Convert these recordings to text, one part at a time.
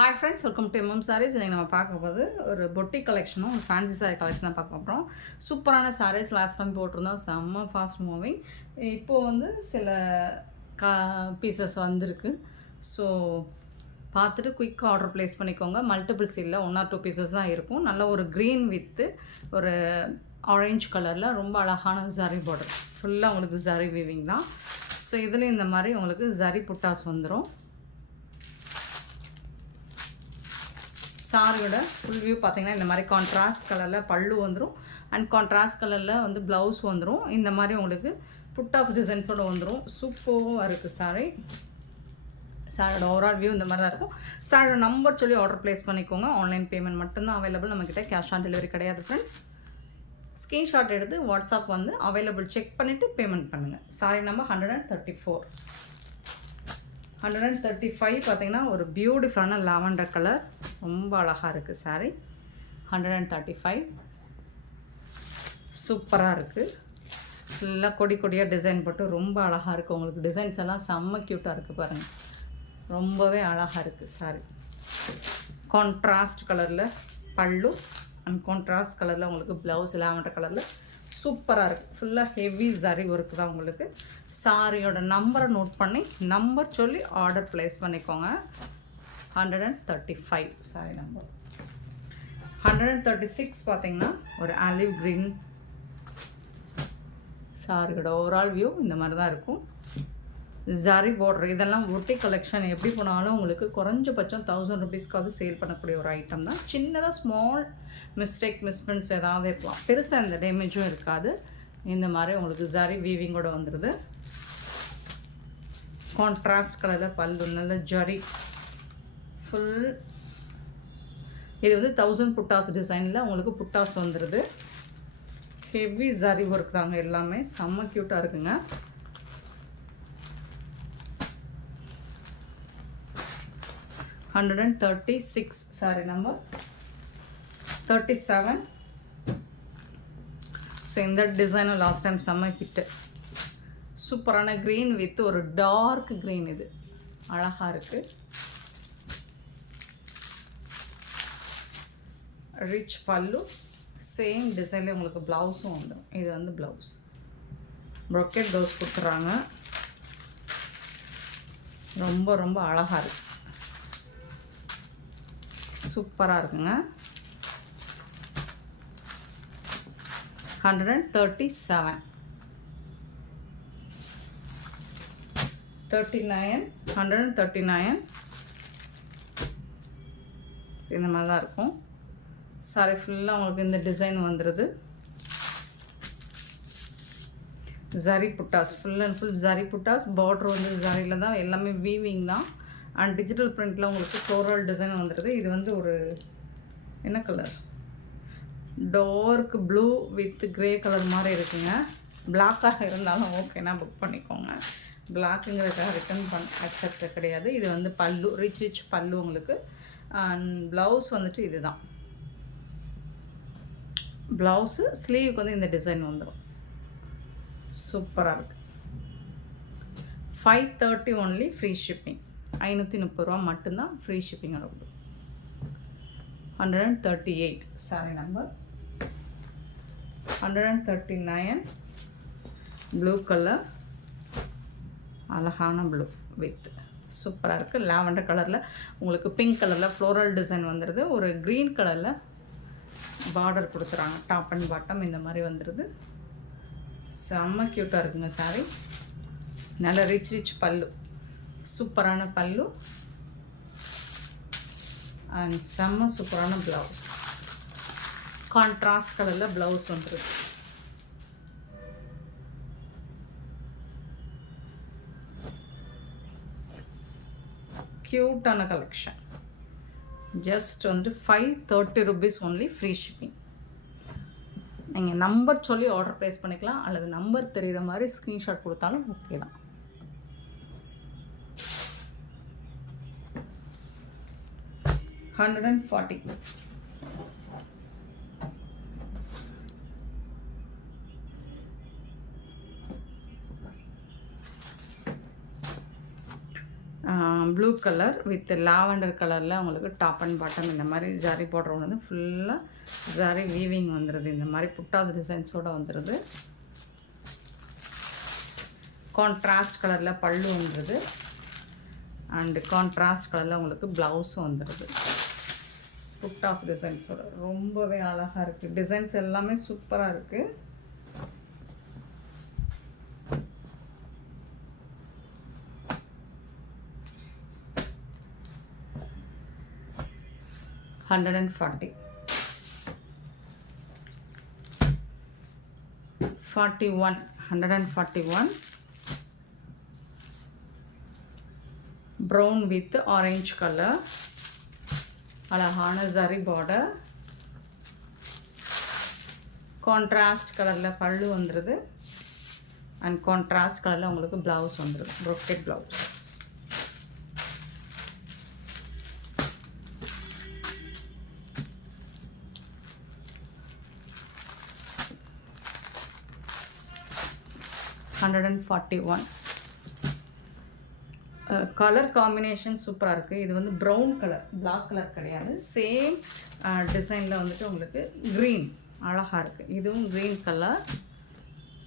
Hi friends, welcome to MM sarees. இன்றைக்கி நம்ம பார்க்க போது ஒரு பொட்டிக் கலெக்ஷனும் ஒரு ஃபேன்சி சாரீ கலெக்ஷன் தான் பார்க்க போகிறோம். சூப்பரான சாரீஸ் லாஸ்ட் டைம் போட்டிருந்தோம், செம்ம ஃபாஸ்ட் மூவிங். இப்போது வந்து சில பீசஸ் வந்திருக்கு. ஸோ பார்த்துட்டு குயிக் ஆர்டர் ப்ளேஸ் பண்ணிக்கோங்க. மல்டிபிள்ஸ் இல்லை, 1 or 2 பீசஸ் தான் இருக்கும். நல்ல ஒரு க்ரீன் வித்து ஒரு ஆரஞ்ச் கலரில் ரொம்ப அழகான ஜரி பார்டர், ஃபுல்லாக உங்களுக்கு ஜரி வீவிங் தான். ஸோ இதில் இந்த மாதிரி உங்களுக்கு ஜரி புட்டாஸ் வந்துடும். சாரியோட ஃபுல் வியூ பார்த்திங்கன்னா இந்த மாதிரி கான்ட்ராஸ்ட் கலரில் பல்லு வந்துடும் அண்ட் கான்ட்ராஸ்ட் கலரில் வந்து ப்ளவுஸ் வந்துடும். இந்த மாதிரி உங்களுக்கு புட்டாஸ் டிசைன்ஸோடு வந்துடும். சூப்பராக இருக்குது சாரி. சாரோட ஓவரால் வியூ இந்த மாதிரி தான் இருக்கும். சாரோட நம்பர் சொல்லி ஆர்டர் ப்ளேஸ் பண்ணிக்கோங்க. ஆன்லைன் பேமெண்ட் மட்டும்தான் அவைலபிள், நம்மக்கிட்ட கேஷ் ஆன் டெலிவரி கிடையாது ஃப்ரெண்ட்ஸ். ஸ்க்ரீன்ஷாட் எடுத்து வாட்ஸ்அப் வந்து அவைலபிள் செக் பண்ணிவிட்டு பேமெண்ட் பண்ணுங்கள். Sorry number 134. 135 பார்த்திங்கன்னா ஒரு பியூட்டிஃபுல்லான லாவெண்டர் கலர், ரொம்ப அழகாக இருக்குது சாரி. 135 சூப்பராக இருக்குது. ஃபுல்லாக கொடி கொடியாக டிசைன் போட்டு ரொம்ப அழகாக இருக்குது. உங்களுக்கு டிசைன்ஸ் எல்லாம் செம்ம க்யூட்டாக இருக்குது பாருங்கள், ரொம்பவே அழகாக இருக்குது சாரி. கான்ட்ராஸ்ட் கலரில் பல்லு அண்ட் கான்ட்ராஸ்ட் கலரில் உங்களுக்கு ப்ளவுஸ் லாவெண்டர் கலரில் சூப்பராக இருக்குது. ஃபுல்லாக ஹெவி ஜரி ஒர்க்கு தான் உங்களுக்கு. சாரியோட நம்பரை நோட் பண்ணி நம்பர் சொல்லி ஆர்டர் ப்ளேஸ் பண்ணிக்கோங்க. 135 சாரி நம்பர். 136 பார்த்திங்கன்னா ஒரு ஆலிவ் க்ரீன். சாரியோட ஓவரால் வியூ இந்த மாதிரி தான் இருக்கும். ஜரி பார்டர், இதெல்லாம் ஒட்டி கலெக்ஷன் எப்படி போனாலும் உங்களுக்கு குறைஞ்சபட்சம் 1000 ருபீஸ்க்காவது சேல் பண்ணக்கூடிய ஒரு ஐட்டம் தான். சின்னதாக ஸ்மால் மிஸ்பிரிண்ட்ஸ் ஏதாவது இருக்கலாம், பெருசாக எந்த டேமேஜும் இருக்காது. இந்த மாதிரி உங்களுக்கு ஜரி வீவிங்கோட வந்துடுது. கான்ட்ராஸ்ட் கலரில் பல்லு, நல்ல ஜரி ஃபுல். இது வந்து 1000 புட்டாஸ் டிசைனில் உங்களுக்கு புட்டாஸ் வந்துடுது. ஹெவி ஜரி ஒர்க் தாங்க, எல்லாமே செம்ம க்யூட்டாக இருக்குங்க. $136 சாரி நம்பர் 37. ஸோ இந்த டிசைனும் லாஸ்ட் டைம் செம்ம ஹிட்டு. சூப்பரான க்ரீன் வித் ஒரு டார்க் க்ரீன், இது அழகாக இருக்குது. ரிச் பல்லு, சேம் டிசைன்லேயே உங்களுக்கு ப்ளவுஸும் வந்துடும். இது வந்து ப்ளவுஸ் ப்ரொக்கெட் ப்ளவுஸ் கொடுத்துட்றாங்க. ரொம்ப ரொம்ப அழகாக இருக்குது, சூப்பராக இருக்குங்க. 137 39 139 இந்த மாதிரி தான் இருக்கும். சாரி ஃபுல்லாக உங்களுக்கு இந்த டிசைன் வந்துடுது. ஜரி புட்டாஸ், full and full zari buttas. Border வந்து ஜரியில் தான், எல்லாமே வீவிங் தான். அண்ட் டிஜிட்டல் பிரிண்டில் உங்களுக்கு ஃப்ளோரல் டிசைன் வந்துடுது. இது வந்து ஒரு என்ன colour, dark blue with grey colour மாதிரி இருக்குங்க. பிளாக்காக இருந்தாலும் ஓகேனா புக் பண்ணிக்கோங்க. பிளாக்குங்கிறதுக்காக ரிட்டன் அக்செப்ட் கிடையாது. இது வந்து பல்லு, ரிச் பல்லு உங்களுக்கு. அண்ட் ப்ளவுஸ் வந்துட்டு இது தான் ப்ளவுஸு. ஸ்லீவுக்கு வந்து இந்த டிசைன் வந்துடும். சூப்பராக இருக்குது. 530 ஒன்லி, ஃப்ரீ ஷிப்பிங். 530 ரூபா மட்டும்தான், ஃப்ரீ ஷிப்பிங் வரும். 138 சாரி நம்பர். 139 ப்ளூ கலர், அழகான ப்ளூ வித் சூப்பராக இருக்குது. லாவெண்டர் கலரில் உங்களுக்கு பிங்க் கலரில் ஃப்ளோரல் டிசைன் வந்துடுது. ஒரு க்ரீன் கலரில் பார்டர் கொடுத்துறாங்க, டாப் அண்ட் பாட்டம் இந்த மாதிரி வந்துடுது. செம்ம க்யூட்டாக இருக்குங்க சாரி. நல்ல ரிச் பல்லு, சூப்பரான பல்லு அண்ட் செம்ம சூப்பரான ப்ளவுஸ். கான்ட்ராஸ்ட் கலரில் ப்ளவுஸ் வந்துடுது. க்யூட்டான கலெக்ஷன். ஜஸ்ட் வந்து 530 ருபீஸ் ஒன்லி, ஃப்ரீ ஷிப்பிங். நீங்கள் நம்பர் சொல்லி ஆர்டர் ப்ளேஸ் பண்ணிக்கலாம், அல்லது நம்பர் தெரிகிற மாதிரி ஸ்க்ரீன்ஷாட் கொடுத்தாலும் ஓகே தான். $140 ப்ளூ கலர் வித் லாவெண்டர் கலரில் உங்களுக்கு டாப் அண்ட் பாட்டம் இந்த மாதிரி ஜரி பார்டர் வந்து ஃபுல்லாக ஜரி வீவிங் வந்துடுது. இந்த மாதிரி புட்டாஸ் டிசைன்ஸோடு வந்துடுது. கான்ட்ராஸ்ட் கலரில் பல்லு வந்துடுது. அண்டு கான்ட்ராஸ்ட் கலரில் உங்களுக்கு ப்ளவுஸும் வந்துடுது. புட்டாஸ் டிசைன்ஸோட ரொம்பவே அழகாக இருக்குது. டிசைன்ஸ் எல்லாமே சூப்பராக இருக்குது. $140 $141 brown with orange color, அழகான ஜரி பார்டர், கான்ட்ராஸ்ட் கலரில் பல்லு வந்துடுது. அண்ட் கான்ட்ராஸ்ட் கலரில் உங்களுக்கு ப்ளவுஸ் வந்துடுது, ப்ரோக்கெட் ப்ளவுஸ். $141. கலர் காம்பினேஷன் சூப்பராக இருக்குது. இது வந்து ப்ரௌன் கலர், பிளாக் கலர் கிடையாது. சேம் டிசைனில் வந்துட்டு உங்களுக்கு க்ரீன் அழகாக இருக்குது. இதுவும் க்ரீன் கலர்.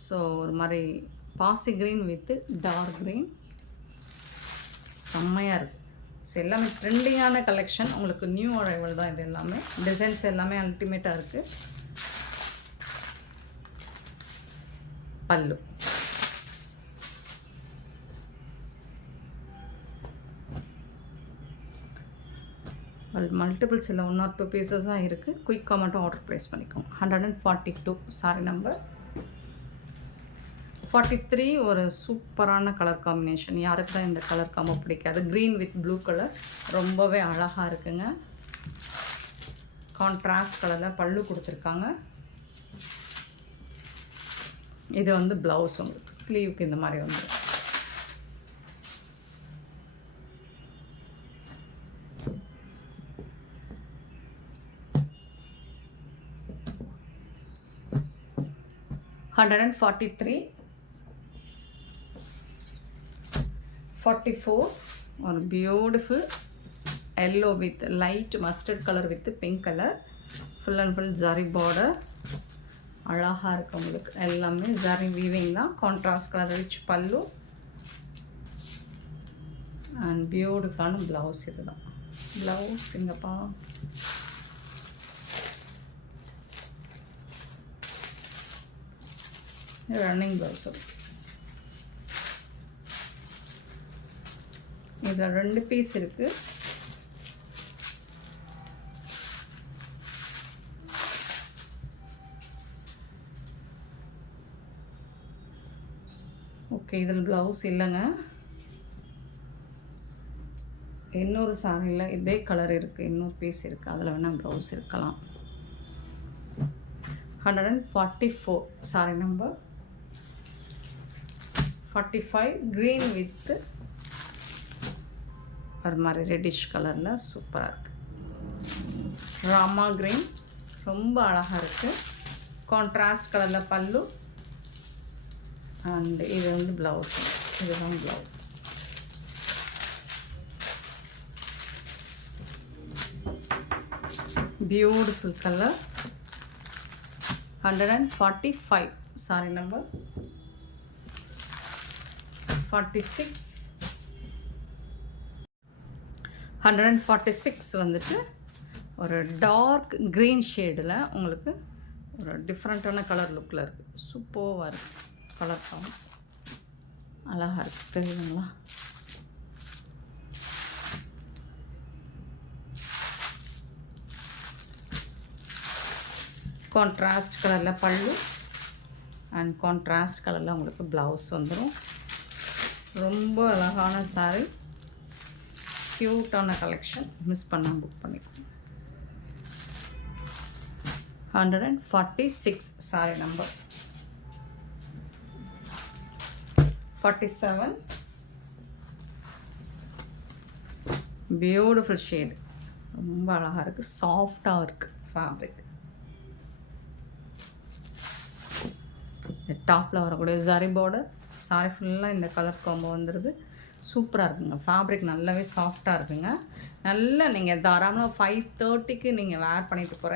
ஸோ ஒரு மாதிரி பாசி க்ரீன் வித்து டார்க் க்ரீன் செம்மையாக இருக்குது. ஸோ எல்லாமே ட்ரெண்டிங்கான கலெக்ஷன். உங்களுக்கு நியூ அரைவல் தான் இது எல்லாமே. டிசைன்ஸ் எல்லாமே அல்டிமேட்டாக இருக்குது. பல்லு மல்டிபிள்ஸ் இல்லை, 1 or 2 பீசஸ் தான் இருக்குது. குயிக்காக மட்டும் ஆர்டர் ப்ளேஸ் பண்ணிக்கோங்க. 142 சாரி நம்பர் 43. ஒரு சூப்பரான கலர் காம்பினேஷன். யாருக்கு தான் இந்த கலர் காம்போ பிடிக்காது? க்ரீன் வித் ப்ளூ கலர் ரொம்பவே அழகாக இருக்குங்க. கான்ட்ராஸ்ட் கலரில் பல்லு கொடுத்துருக்காங்க. இது வந்து ப்ளவுஸ் உங்களுக்கு ஸ்லீவுக்கு இந்த மாதிரி வந்து $143 44. ஒரு beautiful yellow with light mustard colour with pink colour, full and full zari border அழகாக இருக்குது. உங்களுக்கு எல்லாமே ஜரி வீவிங் தான். கான்ட்ராஸ்ட் கலர் ரிச் பல்லு அண்ட் பியூட்டிஃபுல்லான ப்ளவுஸ். இது தான் ப்ளவுஸ். இங்கப்பா running blouse. இதில் 2 பீஸ் இருக்குது. ஓகே, இதில் ப்ளவுஸ் இல்லைங்க. இன்னொரு சாரியில் இதே கலர் இருக்குது, இன்னொரு பீஸ் இருக்குது, அதில் வேணால் ப்ளவுஸ் இருக்கலாம். 144 சாரி நம்பர் 45. க்ரீன் வித் ஒரு மாதிரி ரெட்டிஷ் கலரில் சூப்பராக இருக்குது. ராமா க்ரீன் ரொம்ப அழகாக இருக்குது. கான்ட்ராஸ்ட் கலரில் பல்லு அண்ட் இது வந்து ப்ளவுஸ். இதுதான் blouse. Beautiful colour. 145 sorry number 46. 146 வந்துட்டு ஒரு டார்க் க்ரீன் ஷேடில் உங்களுக்கு ஒரு டிஃப்ரெண்ட்டான கலர் லுக்கில் இருக்குது. சூப்பராக இருக்குது. கலர் தான் அழகாக இருக்குது, தெரியுதுங்களா? கான்ட்ராஸ்ட் கலரில் பல்லு அண்ட் கான்ட்ராஸ்ட் கலரில் உங்களுக்கு ப்ளவுஸ் வந்துடும். ரொம்ப அழகான சாரி, க்யூட்டான கலெக்ஷன். மிஸ் பண்ணால் புக் பண்ணிக்கோங்க. 146 சாரி நம்பர் 47. பியூட்டிஃபுல் ஷேடு, ரொம்ப அழகாக இருக்குது, சாஃப்டாக இருக்குது ஃபேப்ரிக். டாப்பில் வரக்கூடிய ஜரி பார்டர். சாரி ஃபுல்லாக இந்த கலர் காம்போ வந்துடுது. சூப்பராக இருக்குங்க. ஃபேப்ரிக் நல்லாவே சாஃப்டாக இருக்குங்க. நல்லா நீங்கள் தாராளமாக 5:30க்கு நீங்கள் வேர் பண்ணிட்டு போகிற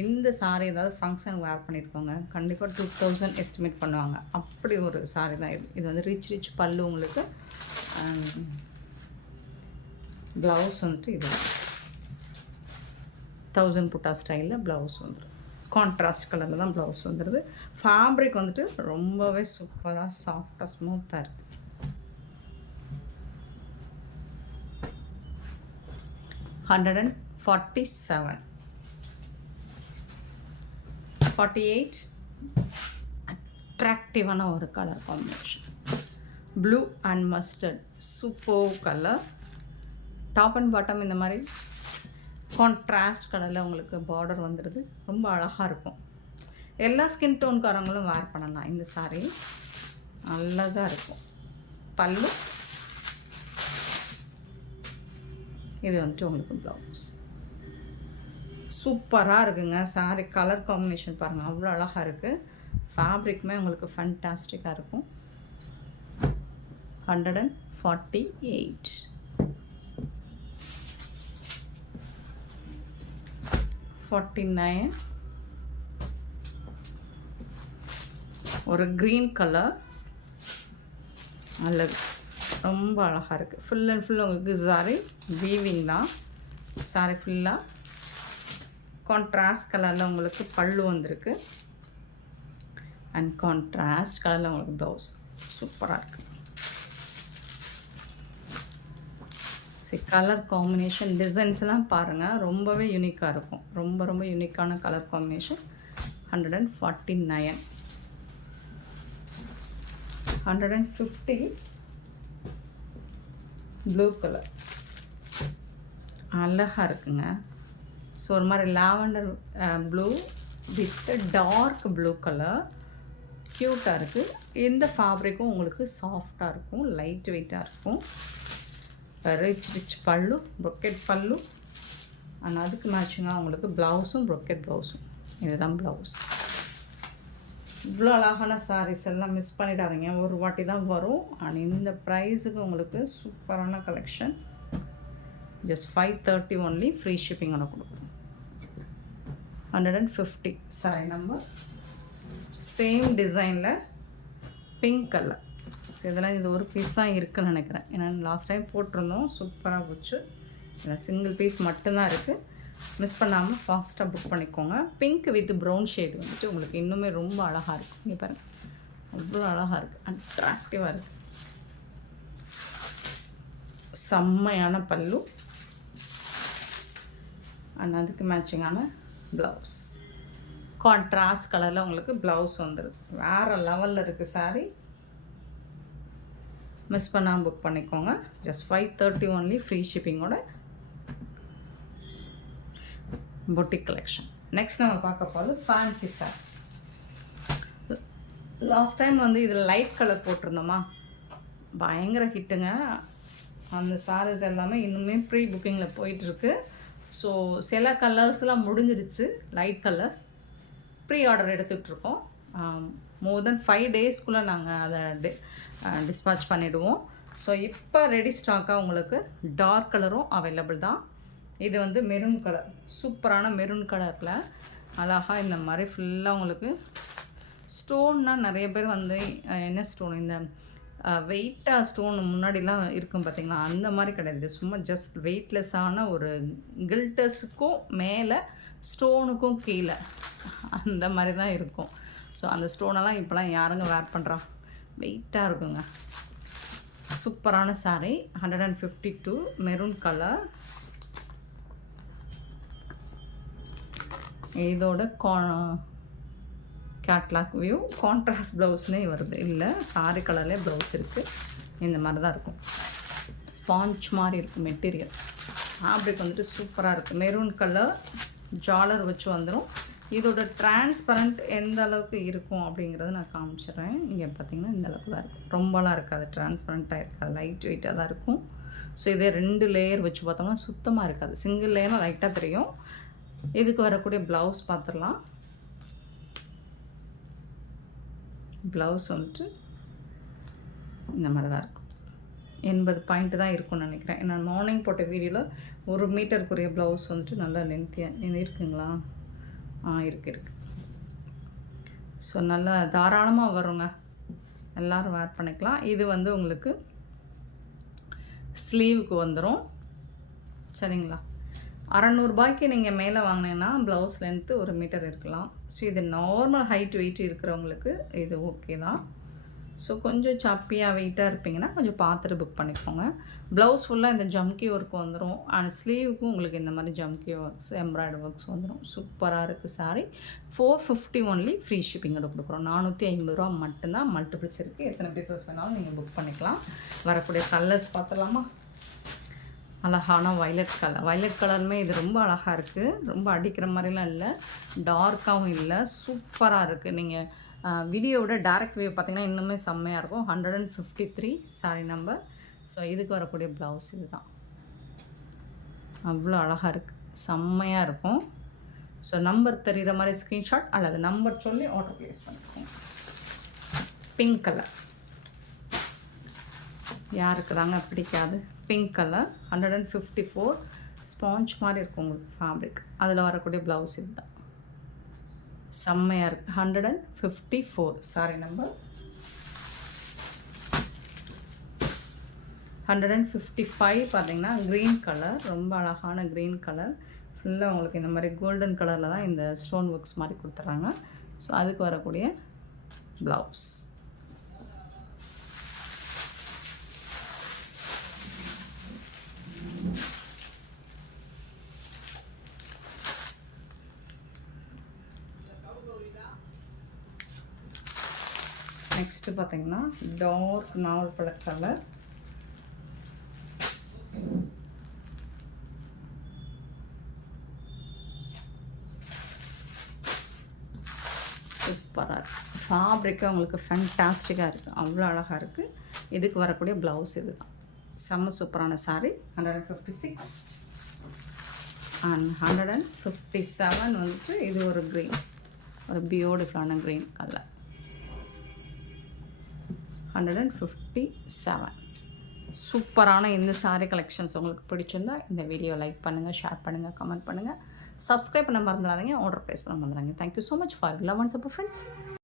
இந்த சாரீ ஏதாவது ஃபங்க்ஷனுக்கு வேர் பண்ணியிருக்கோங்க, கண்டிப்பாக 2000 எஸ்டிமேட் பண்ணுவாங்க. அப்படி ஒரு சாரீ தான் இது. இது வந்து ரிச் பல்லு உங்களுக்கு. ப்ளவுஸ் வந்துட்டு இது 1000 புட்டா ஸ்டைலில் ப்ளவுஸ் வந்துடும். கான்ட்ராஸ்ட் கலரில் தான் ப்ளவுஸ் வந்துடுது. ஃபேப்ரிக் வந்துட்டு ரொம்பவே சூப்பராக சாஃப்டாக ஸ்மூத்தாக இருக்குது. 147, 48 அட்ராக்டிவான ஒரு colour combination. Blue and mustard super colour. Top and bottom இந்த மாதிரி கான்ட்ராஸ்ட் கலரில் உங்களுக்கு பார்டர் வந்துடுது. ரொம்ப அழகாக இருக்கும். எல்லா ஸ்கின் டோன்காரங்களும் வேர் பண்ணலாம். இந்த சாரீ நல்லதாக இருக்கும். பல்லு இது வந்துட்டு உங்களுக்கு ப்ளவுஸ். சூப்பராக இருக்குங்க சாரீ. கலர் காம்பினேஷன் பாருங்கள், அவ்வளோ அழகாக இருக்குது. ஃபேப்ரிக்குமே உங்களுக்கு ஃபண்டாஸ்டிக்காக இருக்கும். 148, 49, ஒரு க்ரீன் கலர் நல்லது, ரொம்ப அழகாக இருக்குது. ஃபுல் அண்ட் ஃபுல் உங்களுக்கு சாரி வீவிங் தான். சாரி ஃபுல்லாக கான்ட்ராஸ்ட் கலரில் உங்களுக்கு பல்லு வந்திருக்கு. அண்ட் கான்ட்ராஸ்ட் கலரில் உங்களுக்கு ப்ளவுஸ் சூப்பராக இருக்குது. கலர் காம்பினேஷன் டிசைன்ஸ்லாம் பாருங்கள், ரொம்பவே யூனிக்காக இருக்கும். ரொம்ப யூனிக்கான கலர் காம்பினேஷன். 149, 150 ப்ளூ கலர் அழகாக இருக்குங்க. ஸோ ஒரு மாதிரி lavender blue with dark blue colour க்யூட்டாக இருக்குது. இந்த ஃபேப்ரிக்கும் உங்களுக்கு சாஃப்டாக இருக்கும், லைட் வெயிட்டாக இருக்கும். ரிச் பல்லு, ப்ரொக்கெட் பல்லு. அண்ட் அதுக்கு மேட்சிங்காக உங்களுக்கு ப்ளவுஸும் ப்ரொக்கெட் ப்ளவுஸும். இதுதான் ப்ளவுஸ். இவ்வளோ அழகான சாரீஸ் எல்லாம் மிஸ் பண்ணிடாதீங்க, ஒரு வாட்டி தான் வரும். அண்ட் இந்த ப்ரைஸுக்கு உங்களுக்கு சூப்பரான கலெக்ஷன். ஜஸ்ட் 530 ஒன்லி, ஃப்ரீ ஷிப்பிங்கோட கொடுக்கும். 150 சாரி நம்பர். சேம் டிசைனில் பிங்க் கலர். ஸோ இதெல்லாம் இது ஒரு பீஸ் தான் இருக்குதுன்னு நினைக்கிறேன். ஏன்னா லாஸ்ட் டைம் போட்டிருந்தோம், சூப்பராக போச்சு. இதில் சிங்கிள் பீஸ் மட்டும்தான் இருக்குது. மிஸ் பண்ணாமல் ஃபாஸ்ட்டாக புக் பண்ணிக்கோங்க. பிங்க் வித் ப்ரௌன் ஷேட் வந்துட்டு உங்களுக்கு இன்னுமே ரொம்ப அழகாக இருக்கும். இங்கே பாருங்கள், அவ்வளோ அழகாக இருக்குது, அட்ராக்டிவாக இருக்குது. செம்மையான பல்லு அண்ட் அதுக்கு மேட்சிங்கான ப்ளவுஸ். கான்ட்ராஸ்ட் கலரில் உங்களுக்கு ப்ளவுஸ் வந்துடுது. வேறு லெவலில் இருக்குது சாரீ. மிஸ் பண்ணாமல் புக் பண்ணிக்கோங்க. ஜஸ்ட் 530 ஒன்லி, ஃப்ரீ ஷிப்பிங்கோட பொட்டிக் கலெக்ஷன். நெக்ஸ்ட் நம்ம பார்க்க போகிறது ஃபேன்சி சாரி. லாஸ்ட் டைம் வந்து இதில் லைட் கலர் போட்டிருந்தோமா, பயங்கர ஹிட்டுங்க. அந்த சாரீஸ் எல்லாமே இன்னுமே ப்ரீ புக்கிங்கில் போயிட்டுருக்கு. ஸோ சில கலர்ஸ்லாம் முடிஞ்சிடுச்சு, லைட் கலர்ஸ் ப்ரீ ஆர்டர் எடுத்துகிட்ருக்கோம். மோர் தென் 5 டேஸ்க்குள்ளே நாங்கள் அதை டிஸ்பேட்ச் பண்ணிவிடுவோம். ஸோ இப்போ ரெடி ஸ்டாக்காக உங்களுக்கு டார்க் கலரும் அவைலபிள் தான். இது வந்து மெரூன் கலர், சூப்பரான மெரூன் கலரில் அழகாக இந்த மாதிரி ஃபுல்லாக உங்களுக்கு ஸ்டோன்னால் நிறைய பேர் வந்து என்ன ஸ்டோன், இந்த வெயிட்டாக ஸ்டோன் முன்னாடிலாம் இருக்கும் பார்த்திங்களா, அந்த மாதிரி கிடையாது. சும்மா ஜஸ்ட் வெயிட்லெஸ்ஸான ஒரு கில்டர்ஸுக்கும் மேலே ஸ்டோனுக்கும் கீழே அந்த மாதிரி தான் இருக்கும். ஸோ அந்த ஸ்டோனெல்லாம் இப்போலாம் யாருங்க வேர் பண்ணுறா, வெயிட்டாக இருக்குங்க. சூப்பரான சாரீ. 152 maroon colour. இதோட கேட்லாக் வியூ. கான்ட்ராஸ்ட் ப்ளவுஸ்னே வருது, இல்லை சாரி கலர்லேயே ப்ளவுஸ் இருக்குது. இந்த மாதிரி தான் இருக்கும், ஸ்பாஞ்ச் மாதிரி இருக்கும் மெட்டீரியல். ஃபேப்ரிக் வந்துட்டு சூப்பராக இருக்குது. மெரூன் கலர் ஜாலர் வச்சு வந்துடும். இதோட டிரான்ஸ்பரண்ட் எந்த அளவுக்கு இருக்கும் அப்படிங்கிறத நான் காமிச்சிடுறேன். இங்கே பார்த்தீங்கன்னா இந்த அளவுக்கு தான் இருக்கும், ரொம்பலாம் இருக்காது, டிரான்ஸ்பரண்ட்டாக இருக்காது, லைட் வெயிட்டாக தான் இருக்கும். ஸோ இதே 2 லேயர் வச்சு பார்த்தோம்னா சுத்தமாக இருக்காது, சிங்கிள் லேயரும் லைட்டாக தெரியும். இதுக்கு வரக்கூடிய ப்ளவுஸ் பார்த்துடலாம். ப்ளவுஸ் வந்துட்டு இந்த மாதிரி தான் இருக்கும். 80 பாயிண்ட் தான் இருக்கும்னு நினைக்கிறேன். நான் மார்னிங் போட்ட வீடியோவில் 1 மீட்டருக்குரிய ப்ளவுஸ் வந்துட்டு நல்லா லென்த்தியாக இருக்குங்களா? இருக்குது. ஸோ நல்லா தாராளமாக வருங்க, எல்லோரும் வேர் பண்ணிக்கலாம். இது வந்து உங்களுக்கு ஸ்லீவுக்கு வந்துடும். சரிங்களா? 600 ரூபாய்க்கு நீங்கள் மேலே வாங்கினீங்கன்னா ப்ளவுஸ் லென்த்து 1 மீட்டர் இருக்கலாம். ஸோ இது நார்மல் ஹைட் வெயிட் இருக்கிறவங்களுக்கு இது ஓகே தான். ஸோ கொஞ்சம் சப்பியாக வெயிட்டாக இருப்பீங்கன்னா கொஞ்சம் பார்த்துட்டு புக் பண்ணிக்கோங்க. ப்ளவுஸ் ஃபுல்லாக இந்த ஜம்கி ஒர்க் வந்துடும். அண்ட் ஸ்லீவுக்கும் உங்களுக்கு இந்த மாதிரி ஜம்கி ஒர்க்ஸ், எம்ப்ராய்டரி ஒர்க்ஸ் வந்துடும். சூப்பராக இருக்குது சாரீ. 450 ஒன்லி ஃப்ரீ ஷிப்பிங்கோட கொடுக்குறோம். 450 ரூபா மட்டும்தான். மல்டிபிள்ஸ் இருக்குது, எத்தனை பீசஸ் வேணாலும் நீங்கள் புக் பண்ணிக்கலாம். வரக்கூடிய கலர்ஸ் பார்த்துலாமா? அழகான வயலட் கலர். வயலட் கலருமே இது ரொம்ப அழகாக இருக்குது. ரொம்ப அடிக்கிற மாதிரிலாம் இல்லை, டார்க்காகவும் இல்லை, சூப்பராக இருக்குது. நீங்கள் வீடியோவோட டேரக்ட் வியூ பார்த்திங்கன்னா இன்னுமே செம்மையாக இருக்கும். 153 சாரி நம்பர். ஸோ இதுக்கு வரக்கூடிய ப்ளவுஸ் இது தான். அவ்வளோ அழகாக இருக்குது, செம்மையாக இருக்கும். ஸோ நம்பர் தெரிகிற மாதிரி ஸ்க்ரீன்ஷாட் அல்லது நம்பர் சொல்லி ஆர்டர் ப்ளேஸ் பண்ணிக்கோங்க. பிங்க் கலர் யாருக்கு தாங்க பிடிக்காது? பிங்க் கலர் 154 ஸ்பாஞ்ச் மாதிரி இருக்கும் உங்களுக்கு ஃபேப்ரிக். அதில் வரக்கூடிய ப்ளவுஸ் இது தான். செம்மையாக இருக்குது. 154 சாரி நம்பர். 155 பார்த்தீங்கன்னா க்ரீன் கலர், ரொம்ப அழகான க்ரீன் கலர். ஃபுல்லாக உங்களுக்கு இந்த மாதிரி கோல்டன் கலரில் தான் இந்த ஸ்டோன் ஒர்க்ஸ் மாதிரி கொடுத்துட்றாங்க. ஸோ அதுக்கு வரக்கூடிய ப்ளவுஸ். நெக்ஸ்ட்டு பார்த்தீங்கன்னா டார்க் நாவல் பழ கலர். சூப்பராக இருக்குது. ஃபேப்ரிக்காக உங்களுக்கு ஃபேன்டாஸ்டிக்காக இருக்குது, அவ்வளோ அழகாக இருக்குது. இதுக்கு வரக்கூடிய ப்ளவுஸ் இது தான். செம்ம சூப்பரான சாரீ. 156 அண்ட் 157 வந்துட்டு இது ஒரு க்ரீன், ஒரு பியூட்டிஃபுல்லான க்ரீன் கலர். 157 சூப்பரான இந்த சாரீ கலெக்ஷன்ஸ் உங்களுக்கு பிடிச்சிருந்தா இந்த வீடியோ லைக் பண்ணுங்கள், ஷேர் பண்ணுங்கள், கமெண்ட் பண்ணுங்கள், சப்ஸ்கிரைப் பண்ண மறந்துடாதீங்க, ஆர்டர் ப்ளேஸ் பண்ண மறந்துடாதீங்க. Thank you so much for love and support friends.